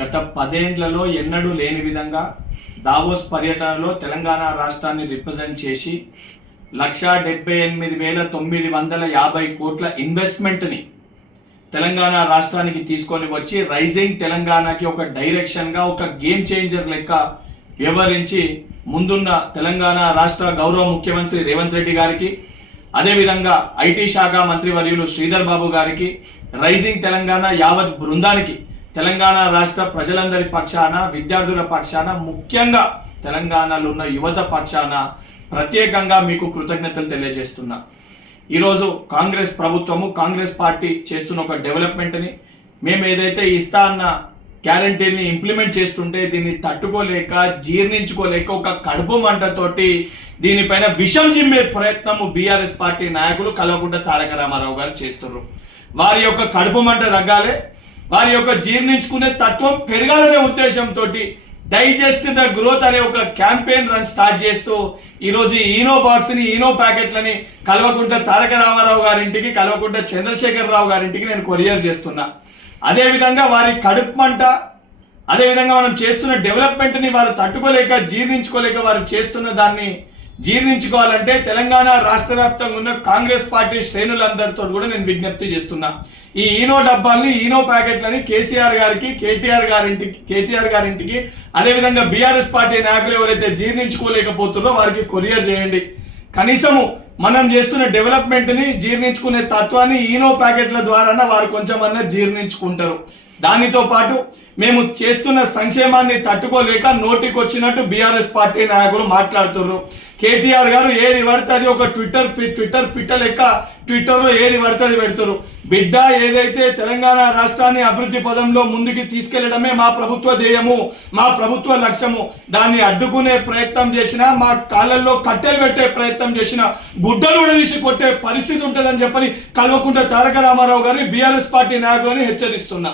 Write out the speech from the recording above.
గత 10 ఏళ్లలో ఎన్నడూ లేని విధంగా దావోస్ పర్యటనలో తెలంగాణ రాష్ట్రాన్ని రిప్రజెంట్ చేసి 1,78,950 కోట్ల ఇన్వెస్ట్మెంట్ని తెలంగాణ రాష్ట్రానికి తీసుకొని వచ్చి రైజింగ్ తెలంగాణకి ఒక డైరెక్షన్గా ఒక గేమ్ చేంజర్ లెక్క వ్యవహరించి ముందున్న తెలంగాణ రాష్ట్ర గౌరవ ముఖ్యమంత్రి రేవంత్ రెడ్డి గారికి, అదేవిధంగా ఐటీ శాఖ మంత్రివర్యులు శ్రీధర్ బాబు గారికి, రైజింగ్ తెలంగాణ యావత్ బృందానికి, తెలంగాణ రాష్ట్ర ప్రజలందరి పక్షాన, విద్యార్థుల పక్షాన, ముఖ్యంగా తెలంగాణలో ఉన్న యువత పక్షాన ప్రత్యేకంగా మీకు కృతజ్ఞతలు తెలియజేస్తున్నా. ఈరోజు కాంగ్రెస్ ప్రభుత్వము, కాంగ్రెస్ పార్టీ చేస్తున్న ఒక డెవలప్మెంట్ని, మేము ఏదైతే ఇస్తా అన్న గ్యారంటీని ఇంప్లిమెంట్ చేస్తుంటే దీన్ని తట్టుకోలేక, జీర్ణించుకోలేక ఒక కడుపు మంటతోటి దీనిపైన విషం జిమ్మే ప్రయత్నము బీఆర్ఎస్ పార్టీ నాయకులు కల్వకుంట్ల తారక రామారావు గారు చేస్తున్నారు. వారి యొక్క కడుపు మంట తగ్గాలి, వారి యొక్క జీర్ణించుకునే తత్వం పెరగాలనే ఉద్దేశంతో డైజెస్ట్ ద గ్రోత్ అనే ఒక క్యాంపెయిన్ రన్ స్టార్ట్ చేస్తూ ఈరోజు ఈనో బాక్స్ని, ఈనో ప్యాకెట్లని కల్వకుంట్ల తారక రామారావు గారింటికి, కల్వకుంట్ల చంద్రశేఖరరావు గారింటికి నేను కొరియర్ చేస్తున్నా. అదేవిధంగా వారి కడుపు మంట, అదేవిధంగా మనం చేస్తున్న డెవలప్మెంట్ని వారు తట్టుకోలేక, జీర్ణించుకోలేక వారు చేస్తున్న దాన్ని జీర్ణించుకోవాలంటే తెలంగాణ రాష్ట్ర వ్యాప్తంగా ఉన్న కాంగ్రెస్ పార్టీ శ్రేణులందరితో కూడా నేను విజ్ఞప్తి చేస్తున్నా. ఈ ఈనో డబ్బాల్ని, ఈనో ప్యాకెట్లని కేసీఆర్ గారికి, కేటీఆర్ గారింటికి, అదేవిధంగా బీఆర్ఎస్ పార్టీ నాయకులు ఎవరైతే జీర్ణించుకోలేకపోతున్నారో వారికి కొరియర్ చేయండి. కనీసము మనం చేస్తున్న డెవలప్మెంట్ని జీర్ణించుకునే తత్వాన్ని ఈనో ప్యాకెట్ల ద్వారా వారు కొంచెమన్నా జీర్ణించుకుంటారు. దానితో పాటు మేము చేస్తున్న సంక్షేమాన్ని తట్టుకోలేక నోటికి వచ్చినట్టు బీఆర్ఎస్ పార్టీ నాయకులు మాట్లాడుతున్నారు. కేటీఆర్ గారు ఏది పడితే అది ఒక ట్విట్టర్ పిట్ట లెక్క ట్విట్టర్లో ఏది పడితే అది పెడుతున్నారు. బిడ్డ, ఏదైతే తెలంగాణ రాష్ట్రాన్ని అభివృద్ధి పదంలో ముందుకు తీసుకెళ్లడమే మా ప్రభుత్వ ధ్యేయము, మా ప్రభుత్వ లక్ష్యము. దాన్ని అడ్డుకునే ప్రయత్నం చేసినా, మా కాళ్ళల్లో కట్టెలు పెట్టే ప్రయత్నం చేసినా గుడ్డలు ఉడదీసి కొట్టే పరిస్థితి ఉంటుందని చెప్పని కల్వకుంట్ల తారక రామారావు గారిని, బీఆర్ఎస్ పార్టీ నాయకులని హెచ్చరిస్తున్నా.